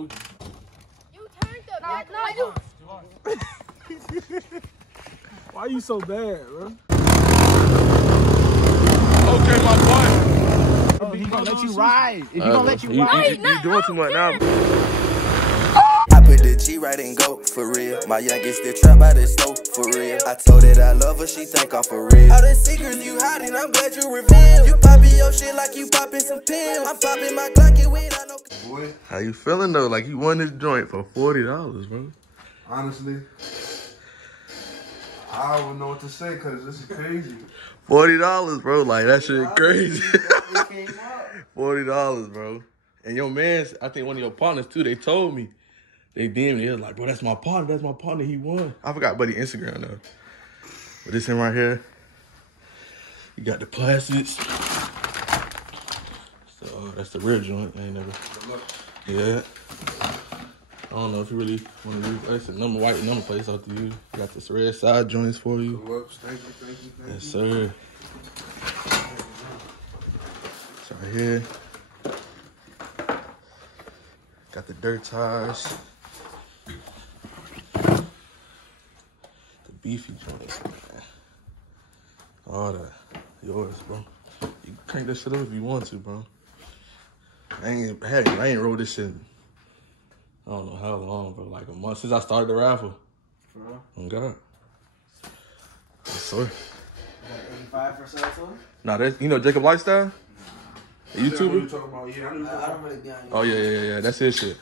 hold You turned the back. No, you. Why you so bad, bro? Okay, my boy. Oh, he gonna let you ride. If he gonna let you ride. You doing too much now. I put the G right and go for real. My youngest still trapped by the stove for real. I told her I love her, she think I'm for real. All the secrets you hiding, I'm glad you revealed. You popping your shit like you popping some pills. I'm popping my Glock without no. Boy, how you feeling though? Like you won this joint for $40, bro. Honestly, I don't know what to say because this is crazy. $40, bro. Like that shit crazy. $40, bro. And your man's, I think one of your partners too, they told me. They DM'd me. They was like, bro, that's my partner. He won. I forgot buddy Instagram though. But this him right here. You got the plastics. So that's the real joint. I ain't never. Yeah. I don't know if you really want to use. That's a white number plates out to you. Got this red side joints for you. Thank you. Yes, sir. It's right here. Got the dirt tires. The beefy joints, man. All that. Yours, bro. You can crank that shit up if you want to, bro. I ain't rode this shit. I don't know how long, bro. Like a month since I started the raffle. For real? Oh, God. Yes, sir. 85 for sale? Nah, that's, you know Jacob Lifestyle? The YouTuber? You talking about? Yeah, I know. I don't really be on you. Oh, yeah. That's his shit.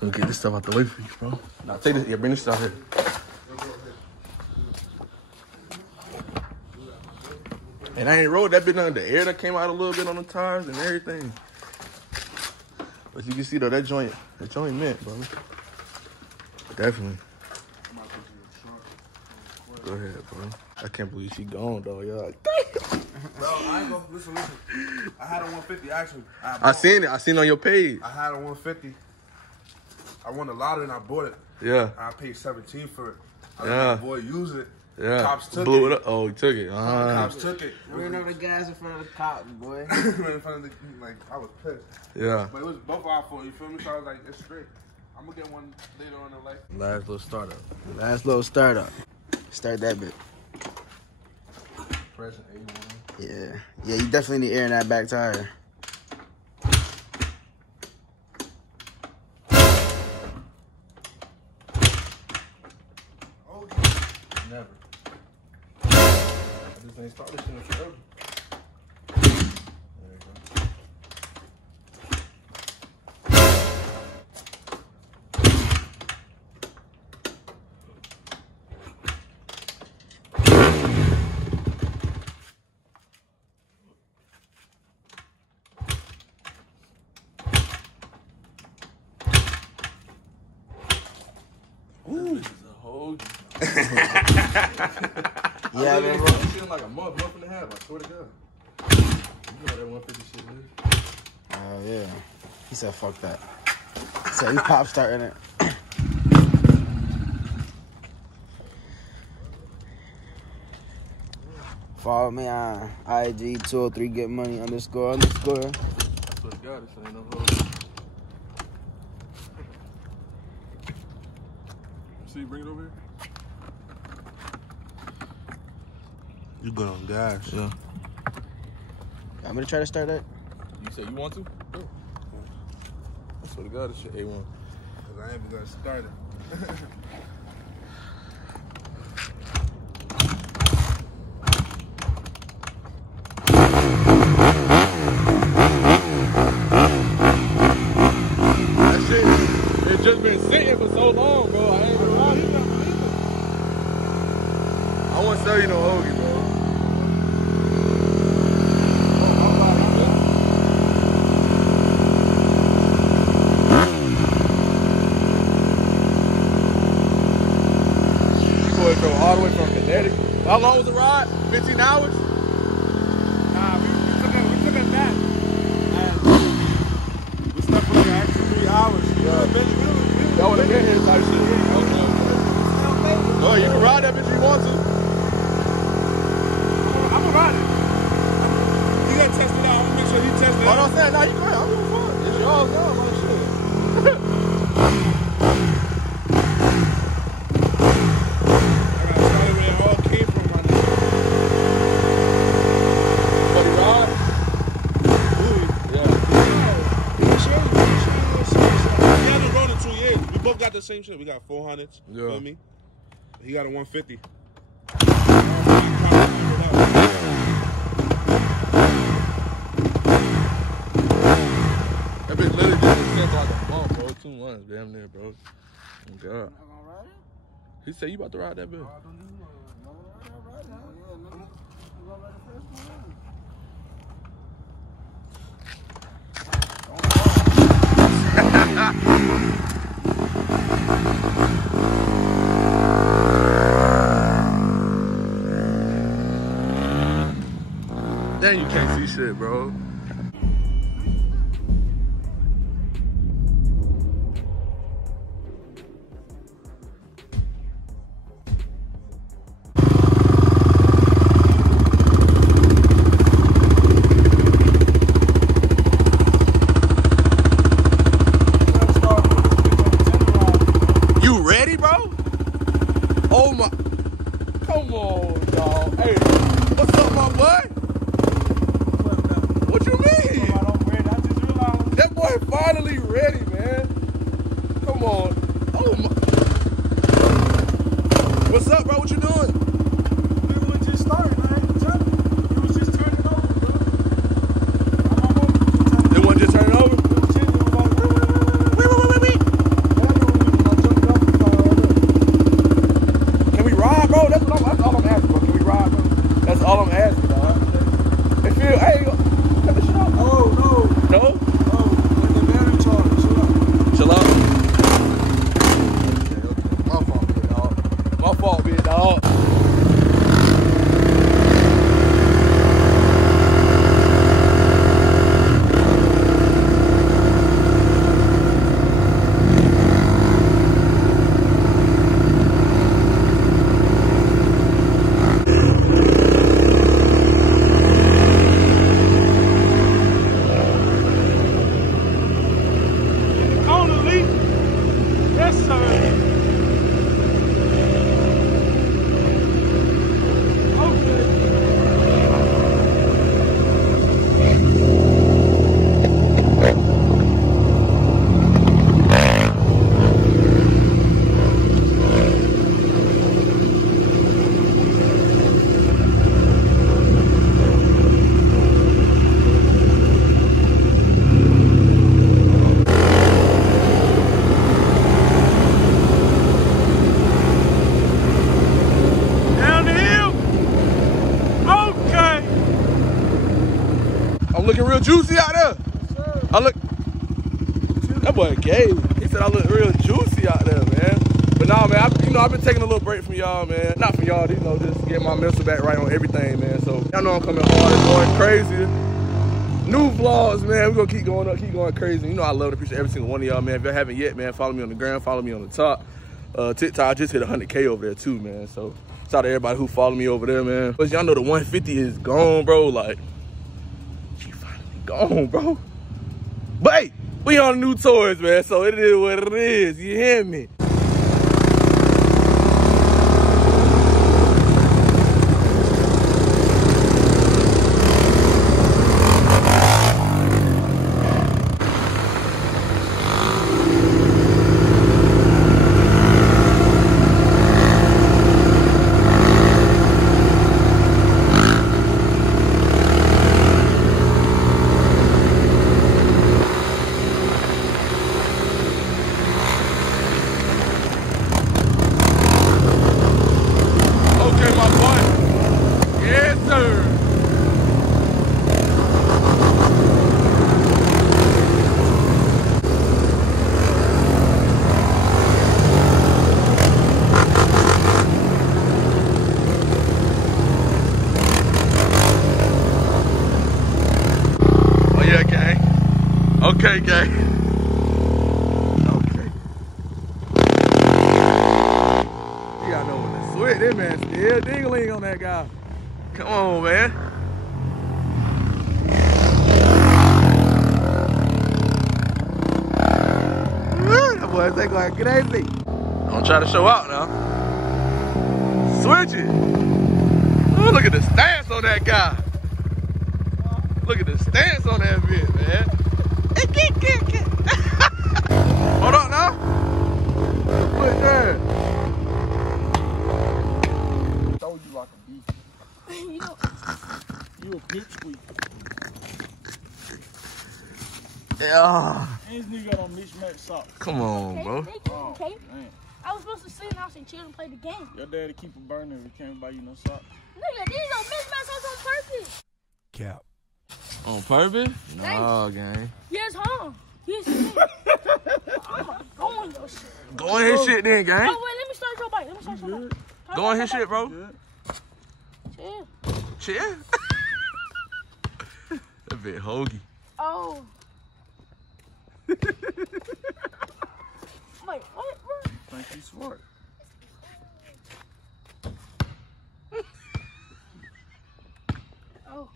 Let me get this stuff out the way for you, bro. Nah, take this. Yeah, bring this stuff here. And I ain't rode that bit under the air that came out a little bit on the tires and everything. But you can see though, that joint mint, bro. Definitely. Go ahead, bro. I can't believe she gone though, y'all. Damn. Bro, I ain't gonna listen. I had a 150 actually. I seen it. I seen it on your page. I had a 150. I won the lottery and I bought it. Yeah. I paid 17 for it. I Yeah. let my boy use it. Yeah. Cops took Blew it. it up. Oh, he took it. Cops took it. We're over the guys in front of the cops, boy. In front of the, like, I was pissed. Yeah. But it was both our fault, you feel me? So I was like, it's straight. I'm gonna get one later on in life. Last little startup. Last little startup. Start that bit. Pressing A1. Yeah. Yeah, you definitely need air in that back tire. Never. I just ain't started this shit forever. There you go. Ooh. This is a whole... Yeah, man, bro. This shit like a month and a half, I swear to God. You know that 150 shit is. Oh, yeah. He said, fuck that. He said, he pop starting it. Follow me on IG 203 get money __. I swear to God, this ain't no hold. See, bring it over here. You good on gas? Yeah. I'm gonna try to start that. You say you want to? Go. I swear to God, this shit A1. Cause I ain't even gonna start it. That shit, it's just been sitting for so long, bro. I ain't gonna lie to you. I won't sell you no hoagie, bro. You boys drove all the way from Connecticut. How long was the ride? 15 hours? Nah, we took it back. We slept for like actually 3 hours. Y'all would have been here type shit. Okay. Oh, you can ride that bitch if you want to. I'm gonna ride it. You gotta test it out. I'm gonna make sure he tests it Oh, out. no, I'm saying, nah, you go ahead. I'm gonna fuck. It's yours now, my shit. same shit. We got 400s. Yeah. Feel me? He got a 150. That bitch literally just been for like a month, bro. 2 months, damn near, bro. Oh, God. He said you about to ride that bitch. Then you can't see shit, bro. You ready, bro? Oh my. Come on, dog. Hey, what's up, my boy? What you mean? That boy finally ready, man. Come on. Oh my. What's up, bro? What you doing? It was just starting, man. It was just turning over, bro. It wasn't just turning over? Can we ride, bro? That's all I'm asking, bro. Can we ride, bro? That's all I'm asking, dog. It feel, hey, cut the shit off. Oh, no. No? Oh, let the battery charge. Chill out. Chill out. Okay. My fault, big dog. My fault, big dog. On the Leek. Yes, sir. Okay. Down the hill. Okay. I'm looking real juicy out there. I look. That boy gay. He said I look real juicy out there, man. But nah, man, I've been taking a little break from y'all, man. Not from y'all, just getting my mental back right on everything, man. So y'all know I'm coming hard and going crazy. New vlogs, man. We're gonna keep going up, keep going crazy. You know I love and appreciate every single one of y'all, man. If y'all haven't yet, man, follow me on the gram, follow me on the top. TikTok, I just hit 100K over there too, man. So shout out to everybody who follow me over there, man. But y'all know the 150 is gone, bro. Like, she finally gone, bro. But hey, we on new tours, man. So it is what it is. You hear me? Okay, gang. Okay. You gotta know when to switch. This man still dingling on that guy. Come on, man. That boy think like crazy. Don't try to show out now. Switch it. Ooh, look at the stance on that guy. Look at the stance on that bit, man. Hold on now. foot there. Throw you like a beef. You a pipsqueak. Yeah. And this nigga got on mismatched socks. Come on, bro. Okay. Man, I was supposed to sit in the house and chill and play the game. your daddy keep a burner if he can't buy you no socks. Nigga, these don't mismatch socks on purpose. Cap. On purpose? No, gang. Yes, huh? Yes, go on your shit. Go on his shit then, gang. Oh, wait, let me start your bike. Let me start your bike. Go on his shit, bro. Good. Chill. Chill. That bit hoagie. Oh. Wait, what? Think you smart. Oh.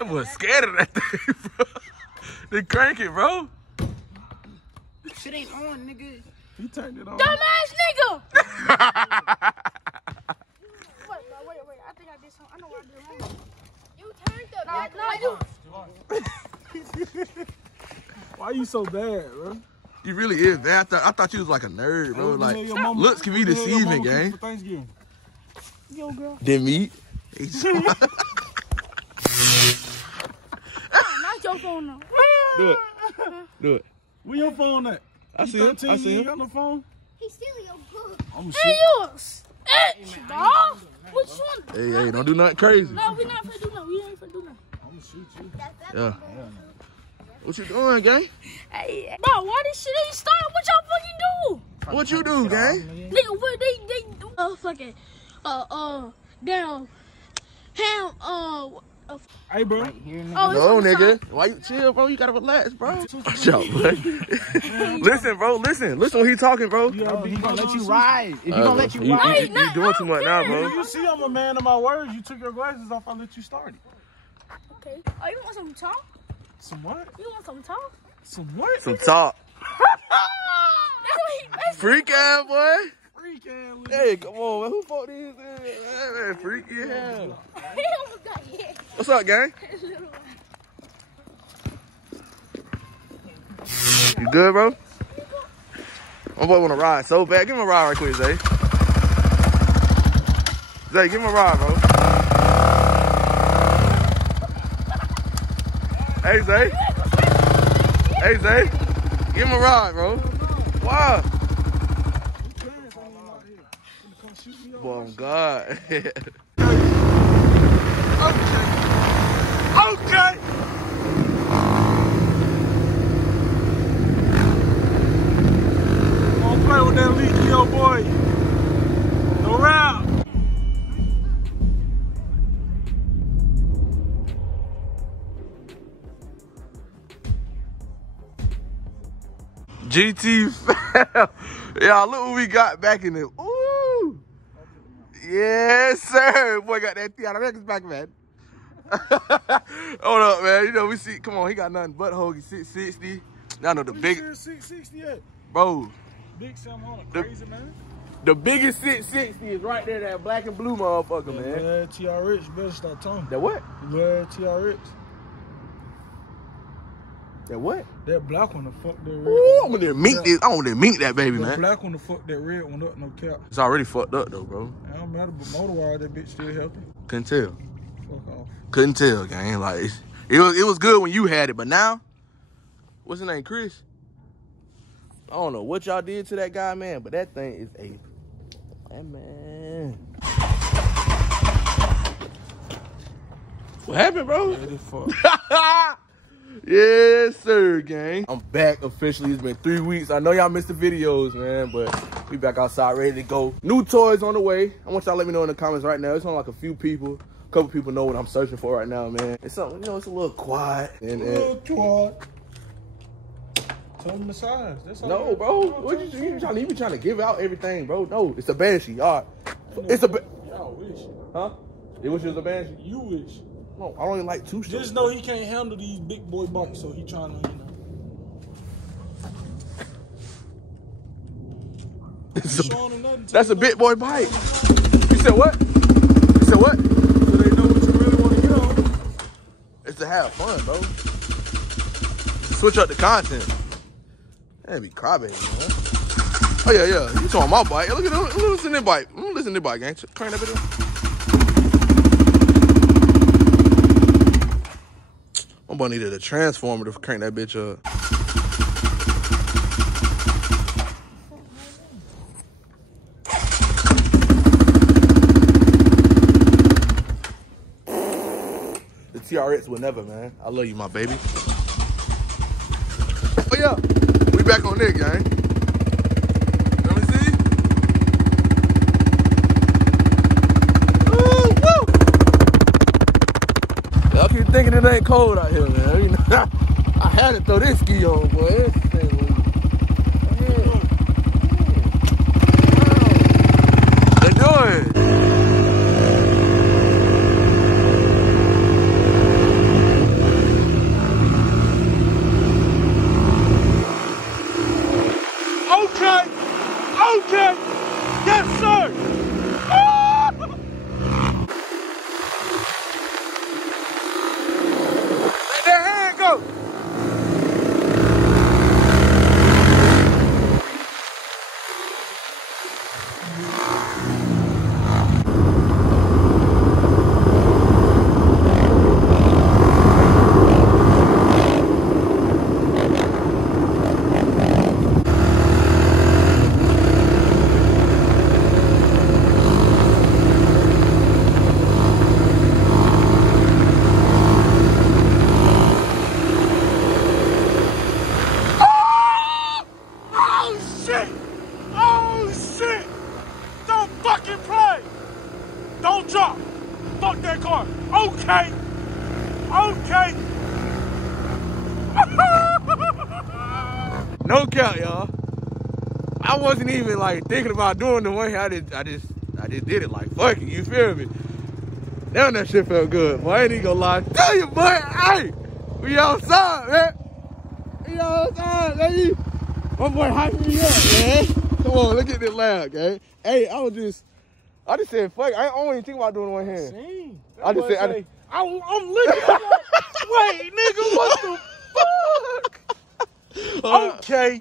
I was scared of that thing, bro. They crank it, bro. Shit ain't on, nigga. He turned it on. Dumbass nigga! Wait, I think I did something. I know what I did wrong. You turned the Why you so bad, bro? You really is bad. I thought you was like a nerd, bro. What the hell Like, your mama- looks can be what the hell your deceiving, mama cook gang. for Thanksgiving? Yo, girl. Then meat. Not your phone, though. Do it. Do it. Where your phone at? I see him. I see You him. got no phone? He's stealing your book. I'm Hey, shit. yours. Dog. Which one? Hey, don't do nothing crazy. No, we not finna do nothing. We ain't finna do nothing. I'm gonna shoot you. Yeah. What you doing, gang? Hey, bro, why this shit ain't start? What y'all fucking do? What you do, gang? Nigga, what they do? Fucking, down, ham, Hey, bro. Right here, nigga. oh, No, it's on the nigga. Why you chill, bro? You gotta relax, bro. Watch out, boy. Listen, bro. Listen when he talking, bro. You got Oh, a he big gonna gun let you on, ride. If he gonna let you You ride. doing too much now, bro. You see, I'm a man of my words. You took your glasses off. I let you start it. Okay. Oh, you want some talk? Some what? You want some talk? Some what? Some talk. That's what he basically. Freak ass, boy. Freak ass. Hey, come on, man. Who fucked these? Man, freaky hell. He almost got hit. What's up, gang? You good, bro? My boy want to ride so bad. Give him a ride right quick, Zay. Zay, give him a ride, bro. Hey, Zay. Hey, Zay. Give him a ride, bro. Why? Boy, oh God. Okay. Don't play with that leaky old boy. No round. GT fam. Y'all, look what we got back in the. Ooh. Yes, sir. Boy got that Theater Records back, man. Hold up, man. You know, we see, come on, he got nothing but hoagie 660. Y'all know the big, 660 at? bro, Big Sam on The- crazy, man. the biggest 660 is right there, that black and blue motherfucker, man. Yeah, TRX, better start talking. That what? Yeah, TRX. That what? That black one, the fuck that red. Ooh, I'm gonna meet this. I want to meet that baby, The man. black one, the fuck that red one up, no cap. It's already fucked up, though, bro. It don't matter, but motor wire, that bitch still healthy. Couldn't tell. Fuck off. Couldn't tell, gang. Like, it was good when you had it, but now, what's his name, Chris? I don't know what y'all did to that guy, man, but that thing is that man. What happened, bro? Yeah, this fuck. Yes, sir, gang. I'm back officially. It's been 3 weeks. I know y'all missed the videos, man, but we back outside ready to go. New toys on the way. I want y'all to let me know in the comments right now. It's on like a few people. A couple people know what I'm searching for right now, man. It's something, you know, it's a little quiet. And Tell them the size. That's all. no, bro. What you be trying to give out everything, bro? No, it's a Banshee. All right. It's a Y'all wish. huh? It was just a Banshee. You wish. No, I only like two. Just know he can't handle these big boy bikes, so he trying to, you know. Showing them nothing. That's a big boy bike. You said what? You said what? So they know what you really want to get on. It's to have fun, bro. Switch up the content. That'd be crybaby, man. Oh, yeah, yeah. You talking my bike. Look at him. Listen to that bike. Listen to that bike, gang. Crank that bit up. My boy needed a transformer to crank that bitch up. The TRX will never, man. I love you, my baby. Oh, yeah. We back on it, gang. Let me see. Woo, woo. Y'all keep thinking it ain't cold out here, man. You know, I had to throw this ski on, boy. This thing was... They're doing. Okay. Yes, sir. Let that hand go. Oh shit! Don't fucking play! Don't drop! Fuck that car! Okay! Okay! No cap, y'all. I wasn't even like thinking about doing the one here. I just did it like fuck it, you feel me? Damn, that shit felt good. Boy, I ain't even gonna lie. Tell you, boy, hey! We outside, man! We outside, baby! My boy hyping me up, man. Come on, look at this loud, gang. Hey, I just said, fuck, I don't even think about doing one hand. Same. I just said, I'm looking at that. Wait, nigga, what the fuck? Okay.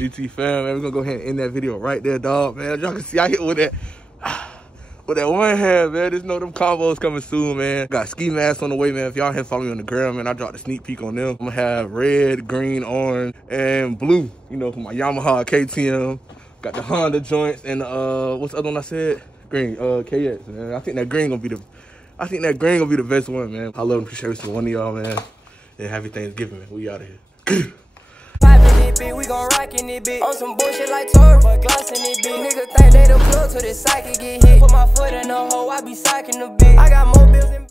GT fam, man, we're gonna go ahead and end that video right there, dog, man. Y'all can see I hit with that one hand, man. Just know them combos coming soon, man. Got ski masks on the way, man. If y'all haven't followed me on the gram, man, I dropped a sneak peek on them. I'm gonna have red, green, orange, and blue, you know, for my Yamaha KTM. Got the Honda joints and what's the other one I said? Green, KX, man. I think that green gonna be the best one, man. I love and appreciate every single one of y'all, man. And happy Thanksgiving, man. We out of here. We gon' rock in it, bitch. On some bullshit like Torah, but gloss in it, bitch. Nigga think they the plug till the psychic get hit. Put my foot in the hole, I be socking the bitch. I got more bills than